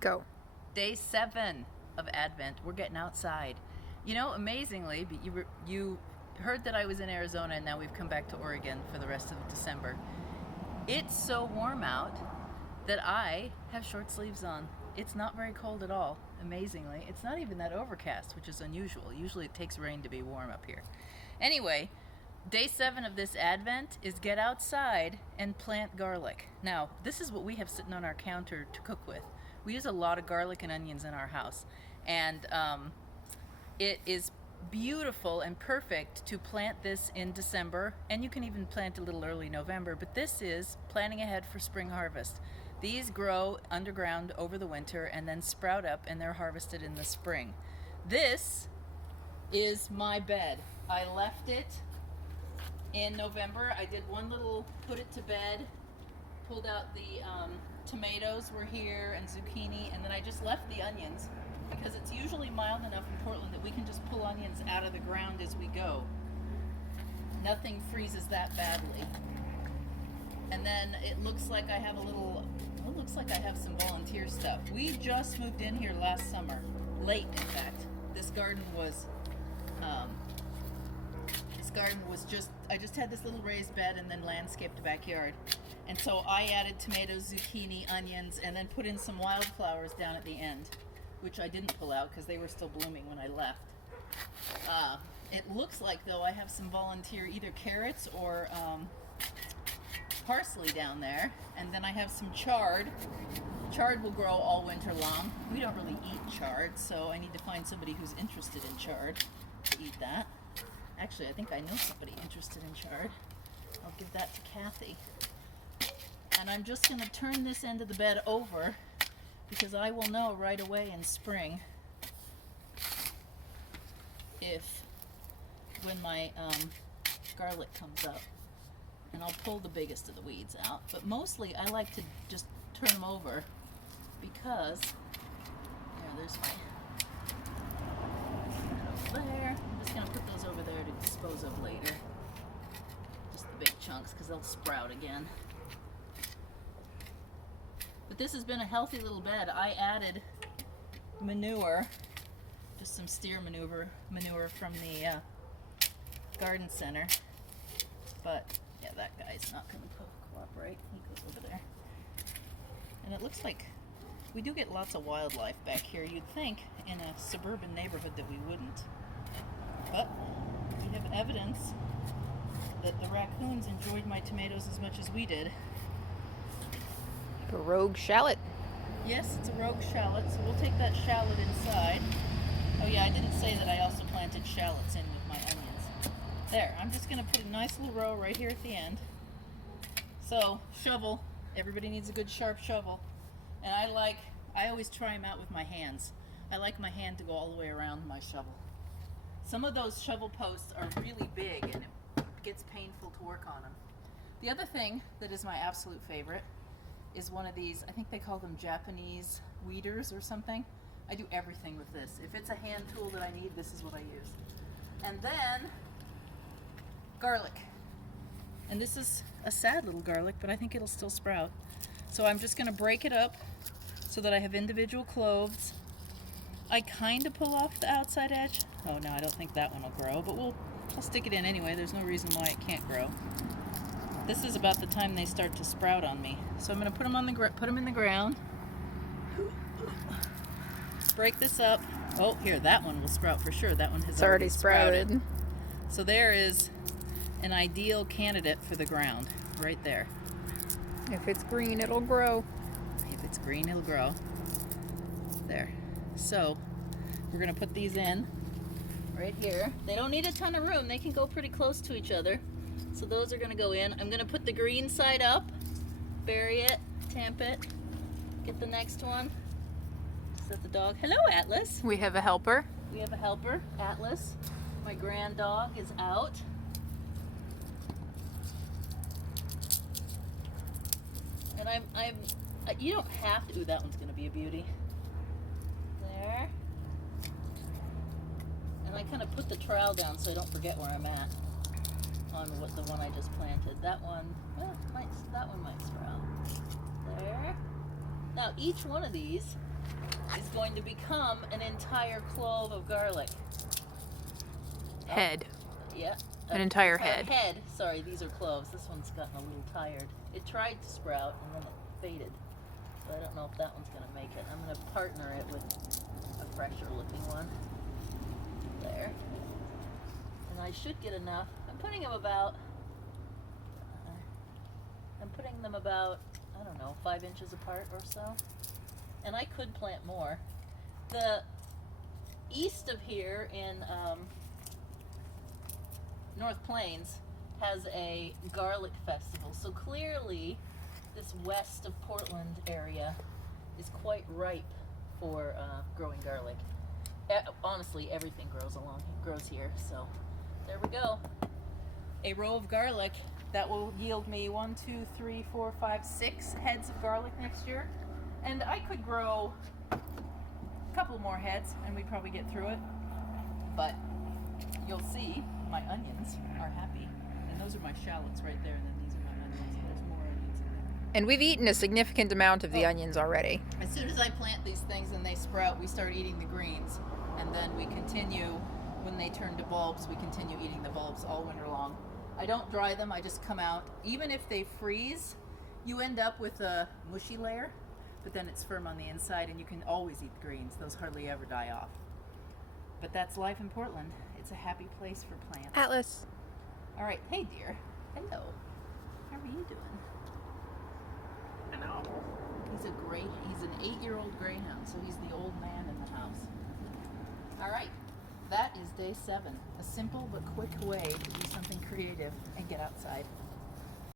Go. Day 7 of Advent. We're getting outside. You know, amazingly, you heard that I was in Arizona and now we've come back to Oregon for the rest of December. It's so warm out that I have short sleeves on. It's not very cold at all, amazingly. It's not even that overcast, which is unusual. Usually it takes rain to be warm up here. Anyway, day 7 of this Advent is get outside and plant garlic. Now, this is what we have sitting on our counter to cook with. We use a lot of garlic and onions in our house, and it is beautiful and perfect to plant this in December, and you can even plant a little early November, but this is planning ahead for spring harvest. These grow underground over the winter and then sprout up, and they're harvested in the spring. This is my bed. I left it in November. I did one little put it to bed, pulled out the tomatoes were here and zucchini, and then I just left the onions because it's usually mild enough in Portland that we can just pull onions out of the ground as we go. Nothing freezes that badly. And then it looks like I have some volunteer stuff. We just moved in here last summer, late in fact. This garden was I just had this little raised bed and then landscaped backyard. And so I added tomatoes, zucchini, onions, and then put in some wildflowers down at the end, which I didn't pull out because they were still blooming when I left. It looks like, though, I have some volunteer either carrots or parsley down there. And then I have some chard. Chard will grow all winter long. We don't really eat chard, so I need to find somebody who's interested in chard to eat that. Actually, I think I know somebody interested in chard. I'll give that to Kathy. And I'm just going to turn this end of the bed over because I will know right away in spring when my garlic comes up. And I'll pull the biggest of the weeds out. But mostly I like to just turn them over because, there's my over there. I'm just going to put those over there to dispose of later. Just the big chunks because they'll sprout again. But this has been a healthy little bed. I added manure, just some steer manure from the garden center. But yeah, that guy's not going to cooperate. He goes over there. And it looks like we do get lots of wildlife back here. You'd think in a suburban neighborhood that we wouldn't. But we have evidence that the raccoons enjoyed my tomatoes as much as we did. A rogue shallot. Yes, it's a rogue shallot, so we'll take that shallot inside. Oh yeah, I didn't say that I also planted shallots in with my onions. There, I'm just going to put a nice little row right here at the end. So, shovel. Everybody needs a good sharp shovel. And I always try them out with my hands. I like my hand to go all the way around my shovel. Some of those shovel posts are really big and it gets painful to work on them. The other thing that is my absolute favorite is one of these, I think they call them Japanese weeders or something. I do everything with this. If it's a hand tool that I need, this is what I use. And then, garlic. And this is a sad little garlic, but I think it'll still sprout. So I'm just gonna break it up so that I have individual cloves. I kind of pull off the outside edge. Oh no, I don't think that one will grow, but I'll stick it in anyway. There's no reason why it can't grow. This is about the time they start to sprout on me. So I'm going to put them in the ground. Break this up. Oh, here, that one will sprout for sure. That one has already sprouted. So there is an ideal candidate for the ground, right there. If it's green, it'll grow. If it's green, it'll grow. There. So we're going to put these in right here. They don't need a ton of room. They can go pretty close to each other. So those are going to go in. I'm going to put the green side up, bury it, tamp it, get the next one. Is that the dog? Hello, Atlas. We have a helper. We have a helper, Atlas. My grand dog is out. And you don't have to, ooh, that one's going to be a beauty. There. And I kind of put the trowel down so I don't forget where I'm at. On the one I just planted. That one, that one might sprout. There. Now each one of these is going to become an entire clove of garlic. Head. Yeah. An entire head. Sorry, these are cloves. This one's gotten a little tired. It tried to sprout and then it faded. So I don't know if that one's going to make it. I'm going to partner it with a fresher looking one. There. And I should get enough. I'm putting them about, I don't know, 5 inches apart or so. And I could plant more. The east of here in North Plains has a garlic festival. So clearly this west of Portland area is quite ripe for growing garlic. Honestly, everything grows here. So there we go. A row of garlic that will yield me 1, 2, 3, 4, 5, 6 heads of garlic next year. And I could grow a couple more heads and we'd probably get through it. But you'll see my onions are happy. And those are my shallots right there. And then these are my onions. And there's more onions in there. And we've eaten a significant amount of the onions already. As soon as I plant these things and they sprout, we start eating the greens. And then we continue, when they turn to bulbs, we continue eating the bulbs all winter long. I don't dry them, I just come out. Even if they freeze, you end up with a mushy layer, but then it's firm on the inside and you can always eat the greens. Those hardly ever die off. But that's life in Portland. It's a happy place for plants. Atlas. All right, hey dear. Hello. How are you doing? Hello. He's an 8-year-old greyhound, so he's the old man in the house. All right, that is day 7. A simple but quick way to do something creative and get outside.